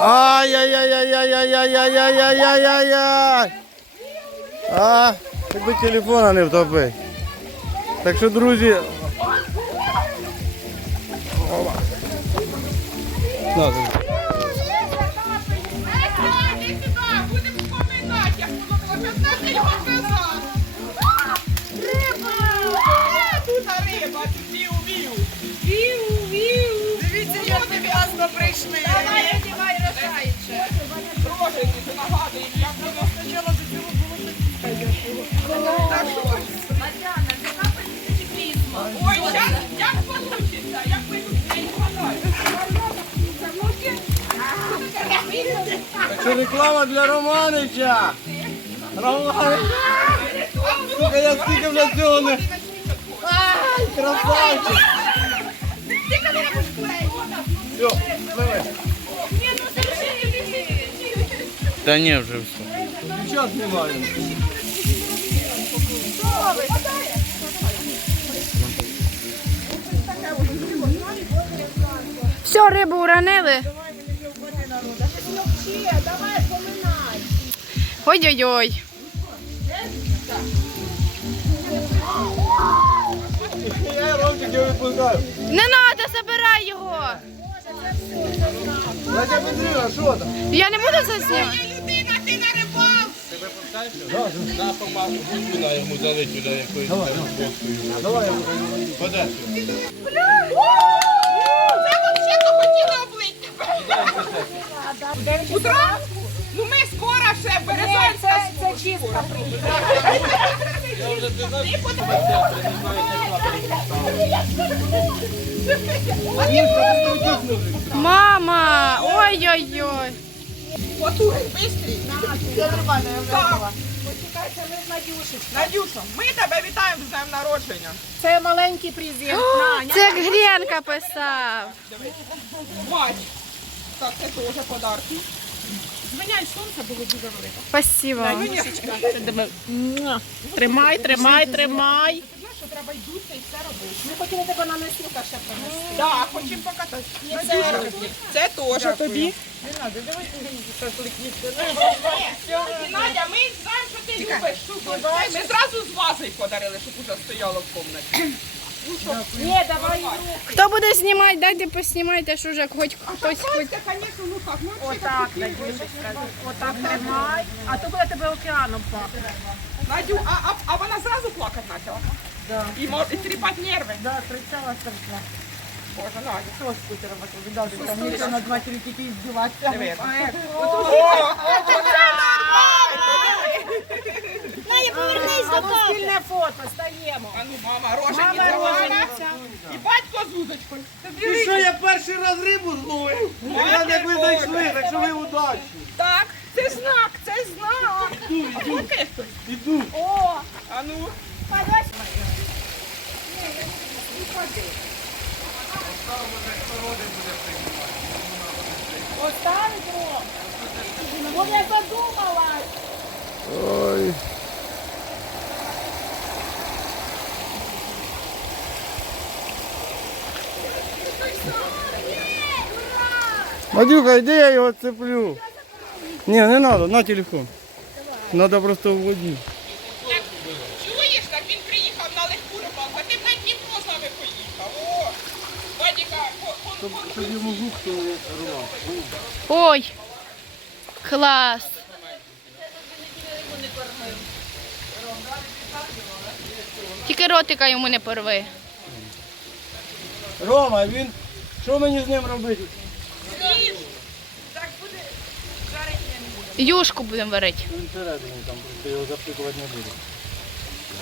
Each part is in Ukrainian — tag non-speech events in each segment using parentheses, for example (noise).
Ай-яй-яй-яй-яй-яй-яй-яй-яй-яй-яй-яй-яй! А, так би телефона не втопи. Так що, друзі. Опа. Дивіться, як ми класно прийшли. Давай, одягай, рожаюче. Трошечки, це нагадує, як воно спочатку до цього було Так що? Ой, щас, як получиться, як ми тут не. Це реклама для Романича. Романич. Сука, я скільки вже цього не... Ай, красавчик. Все, давай. Та ні, вже все. Дівчат знімаємо. Все, рибу уронили. Ой-ой-ой. Я Ромчик, я випускаю. Не треба, забирай його. Надя Петрівна, що там? Я не буду це знімати. людина, ти на рибалку. Тебе пускаєш? На помалку губку на йому залить туди якоюсь. Давай, давай. Подальше. Утро? Ну ми скоро ще березонська. Це, це чистка Мама, ой-ой-ой. Потуги, бистрі. Почекайте, ми з Надюшечкою. Надюшо, ми тебе вітаємо з днем народження. Це маленький презент. Це Гренка писав. Бач. Так, це теж подарки. Звиняй, сонце було дуже велике. Спасибо. Тримай, тримай, тримай. Знаєш, що треба йдути і все робити. Ми хотіли тебе на несілках ще принести. Так, хочемо покатати. Надюша, це теж тобі. Надя, ми знаємо, що ти любиш. Ми зразу з вазою подарили, щоб уже стояло в кімнаті. Ні, давай. Хто буде знімати, дайте поснімайте, що вже хоч хтось хоч. Це, звісно, ну як, ну Отак, Надюшечка. Отак тримай. А то буде тебе океаном пахне. Надю, а, а, а вона зразу плакати почала? Да. І, мор- і тріпати нерви. Да, кричала страшно. Боже, Надя. Що з скутера віддав? Там ніхто на два тільки здіватися. Диви. Надя, до спільне фото, стаємо. А ну, мама, Мама тримає. рожениця. І батько з удочкою. Ти що, я перший раз рибу зловив? Я як ви зайшли, так що ви удачі. Так, це знак, це знак. А поки хтось? Іду. О, А ну. оставить Ром. Бо я задумалась. Ой. Мадюха, йди я його цеплю. Ні, не треба, на телефон. Треба просто в воді. Так, чуєш, так він приїхав на легку рибалку, а ти б на Дніпро з нами поїхав. О, Вадіка, по- Щоб йому звук не рвав. Ой. Клас. Тільки ротика йому не порви. Рома, він. Що мені з ним робити? Ніж. Так буде жарити я не буду. Юшку будемо варити. Він всередині там, просто його запитувати не буде.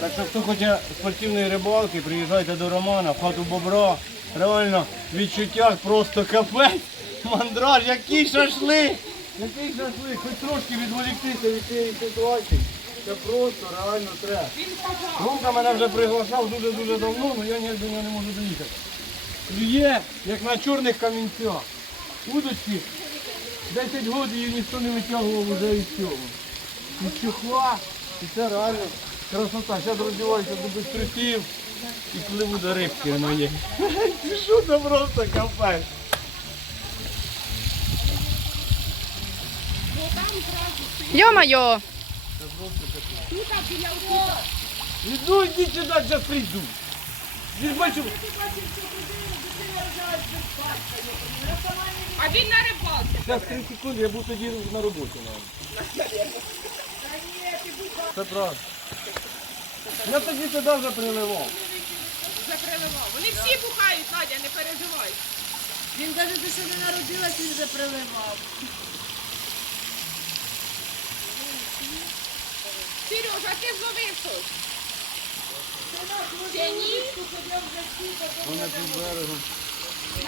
Так що хто хоче спортивної рибалки, приїжджайте до Романа, в хату бобра. Реально відчуття просто капець. Мандраж, який шашлик! Який шашлик, хоч трошки відволіктися від цієї ситуації. Це просто реально треба. Ромка мене вже приглашав дуже-дуже давно, але я ніяк до нього не можу доїхати. Клює, як на чорних камінцях. Удочки 10 років її ніхто не витягував уже із цього. Із чухла. І це реально красота. Зараз роздіваюся до бистротів і пливу до рибки воно є. (laughs) Що це просто капець. Йо-майо! Іду, йди сюди, зараз прийду. Він бачив, А він на рибалці. зараз 3 секунди, я буду тоді на роботі. Це правда. Я тоді туди вже приливав. Заприливав. Вони всі бухають, Надя, не переживай. Він навіть те, що не народилась, він вже приливав. Сережа, а ти зловив щось? Мене під берегом.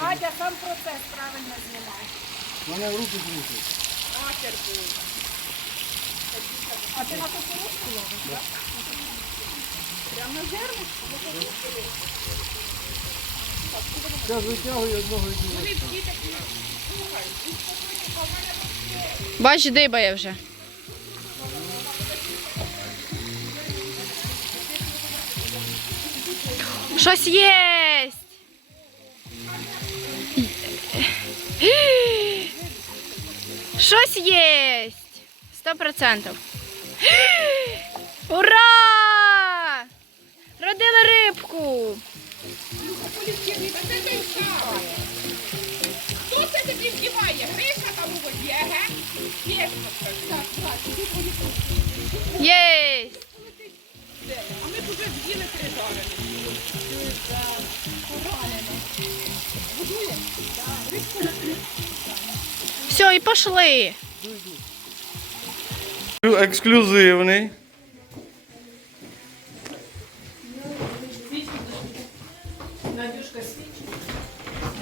Надя, сам процес правильно знімає. Мене руки трусять. Матер був. А ти на кукурудзку ловиш, так? Прямо на зерничку? Зараз витягую одного і другого. Вони всі такі. Слухай, він спокійно, бо в мене Бач, дибає вже. Щось єсть! Щось єсть! Сто процентів. Ура! Родили рибку! Хто це тобі вдіває? Гриша там у воді, еге? Чесно скажи. Так, так, іди політів. Єсть! А ми б уже з'їли. Все, і пошли. Ексклюзивний. Надюшка свіч.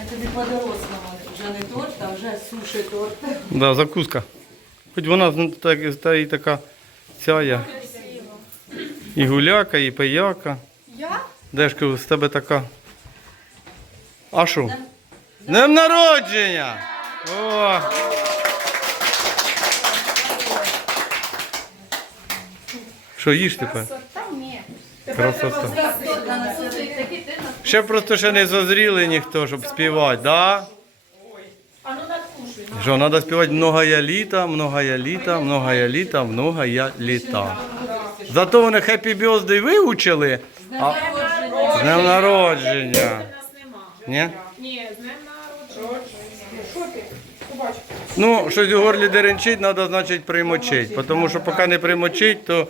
Я тобі по-дорослому. Вже не торт, а вже суші торт. Да, закуска. Хоч вона ну, так, та і така цяя. І гуляка, і пияка. Я? Дешка, з тебе така. А що? Днем народження! О! Що їж тепер? Красота. Ще просто ще не зазріли ніхто, щоб співати, да? Що, треба співати много я літа, много я літа, много я літа, много я літа. Зато вони Happy Birthday вивчили. А... З днем народження. Ні? Ні, з днем народження. Що ти? Ну, щось у горлі деренчить, треба, значить, примочить. Тому що поки не примочить, то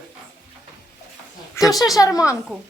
Ти ще шарманку.